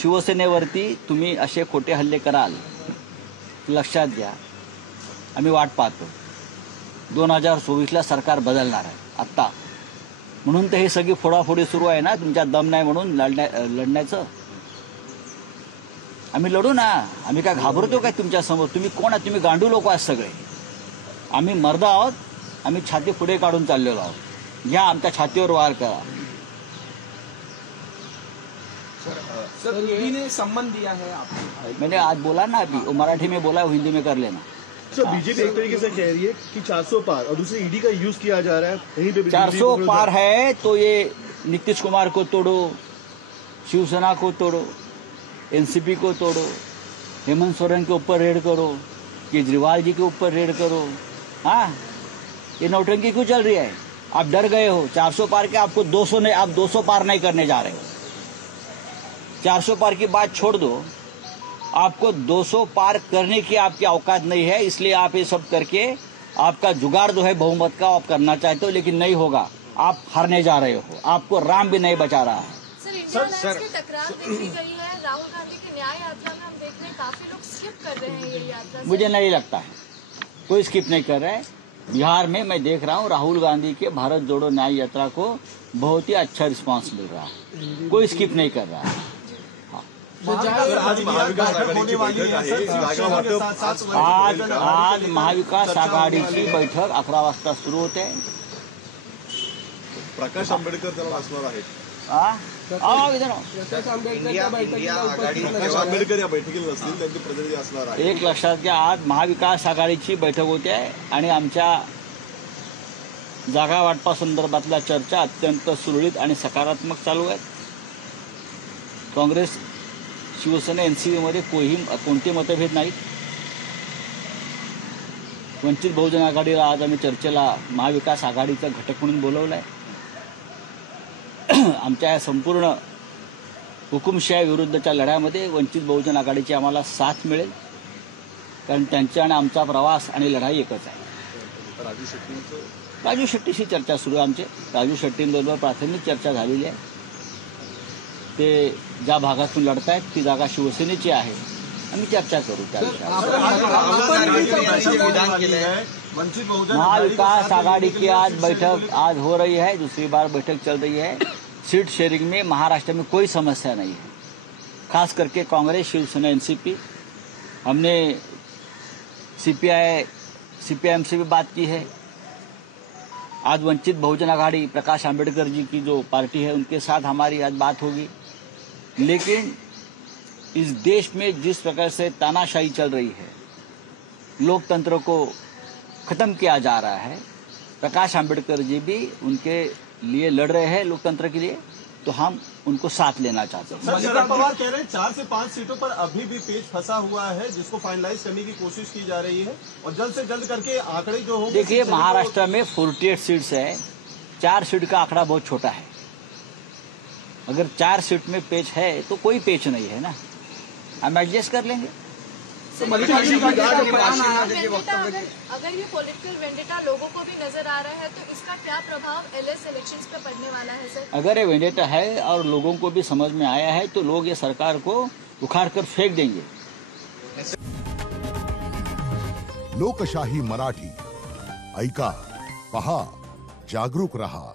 शिवसेनेवरती तुम्ही असे खोटे हल्ले कराल, लक्षात घ्या, आम्ही वाट पाहतो. 2024ला सरकार बदलणार आहे आत्ता, म्हणून तर हे सगळी फोडाफोडी सुरू आहे ना. तुमच्यात दम नाही म्हणून लढण्याचं. आम्ही लढू ना. आम्ही काय घाबरतो काय तुमच्या समोर? तुम्ही कोण आहात? तुम्ही गांडू लोक आहात सगळे. आम्ही मर्द आहोत. आम्ही छाती पुढे काढून चाललेलो आहोत. घ्या, आमच्या छातीवर वार करा. सर ईडी ने सम्मन दिया है आपको? मैंने आज बोला ना, अभी मराठी में बोला, हिंदी में कर लेना. सर बीजेपी एक तरीके से कह रही है कि 400 पार और दूसरी ईडी का यूज किया जा रहा है. कहीं पे 400 पार है तो ये नीतीश कुमार को तोड़ो, शिवसेना को तोड़ो, एनसीपी को तोड़ो, हेमंत सोरेन के ऊपर रेड करो, केजरीवाल जी के ऊपर रेड करो. हाँ, ये नौटंकी क्यों चल रही है? आप डर गए हो. 400 पार के आपको 200 नहीं, आप 200 पार नहीं करने जा रहे हो. 400 पार की बात छोड़ दो. आपको 200 पार करने की आपकी औकात नहीं है, इसलिए आप ये सब करके आपका जुगाड़ जो है बहुमत का आप करना चाहते हो, लेकिन नहीं होगा. आप हारने जा रहे हो. आपको राम भी नहीं बचा रहा है. सर की टकरार देखी गई है. राहुल गांधी की न्याय यात्रा में हम देख रहे हैं काफी लोग स्किप कर रहे हैं ये यात्रा. मुझे नहीं लगता है कोई स्किप नहीं कर रहा है. बिहार में मैं देख रहा हूँ राहुल गांधी के भारत जोड़ो न्याय यात्रा को बहुत ही अच्छा रिस्पांस मिल रहा है. कोई स्किप नहीं कर रहा है. आज महाविकास आघाडीची बैठक 11 वाजता सुरू होते. प्रकाश आंबेडकर त्याला असणार आहेत. प्रकाश आंबेडकर या बैठकीला नसतील, त्यांचे प्रतिनिधी असणार आहेत. एक लक्षात घ्या, आज महाविकास आघाडीची बैठक होते आणि आमच्या जागा वाटपासंदर्भातल्या चर्चा अत्यंत सुरळीत आणि सकारात्मक चालू आहेत. काँग्रेस, शिवसेना, एनसीपीमध्ये कोणते मतभेद नाहीत. वंचित बहुजन आघाडीला आज आम्ही चर्चेला महाविकास आघाडीचा घटक म्हणून बोलवलं आहे. आमच्या या संपूर्ण हुकुमशाही विरुद्धच्या लढ्यामध्ये वंचित बहुजन आघाडीची आम्हाला साथ मिळेल, कारण त्यांचा आणि आमचा प्रवास आणि लढाई एकच आहे. राजू शेट्टीशी चर्चा सुरू आहे आमची. राजू शेट्टींबरोबर प्राथमिक चर्चा झालेली आहे. ते ज्या भागातून लढतायत ती जागा शिवसेनेची आहे. आम्ही चर्चा करू त्या विषयावर. महाविकास आघाड़ी की आज बैठक आज हो रही है, दूसरी बार बैठक चल रही है. सीट शेयरिंग में महाराष्ट्र में कोई समस्या नहीं है. खास करके कांग्रेस, शिवसेना, एनसीपी, हमने सीपीआईएम से भी बात की है. आज वंचित बहुजन आघाड़ी, प्रकाश आंबेडकर जी की जो पार्टी है, उनके साथ हमारी आज बात होगी. लेकिन इस देश में जिस प्रकार से तानाशाही चल रही है, लोकतंत्र को खत्म किया जा रहा है, प्रकाश आंबेडकर जी भी उनके लिए लड़ रहे हैं लोकतंत्र के लिए, तो हम उनको साथ लेना चाहते हैं. शरद पवार कह रहे हैं 4 से 5 सीटों पर अभी भी पेच फंसा हुआ है, जिसको फाइनलाइज करने की कोशिश की जा रही है और जल्द से जल्द करके आंकड़े जो होंगे. देखिए, महाराष्ट्र में 48 सीट्स है. 4 सीट का आंकड़ा बहुत छोटा है. अगर 4 सीट में पेच है तो कोई पेच नहीं है ना, हम एडजस्ट कर लेंगे. अगर ये पॉलिटिकल वेंडेटा लोगों को भी नजर आ रहा है तो इसका क्या प्रभाव एलएस इलेक्शंस पे पड़ने वाला है सर? अगर ये वेंडेटा है और लोगों को भी समझ में आया है तो लोग ये सरकार को उखाड़ कर फेंक देंगे. लोकशाही मराठी ऐका, पहा, जागरूक रहा.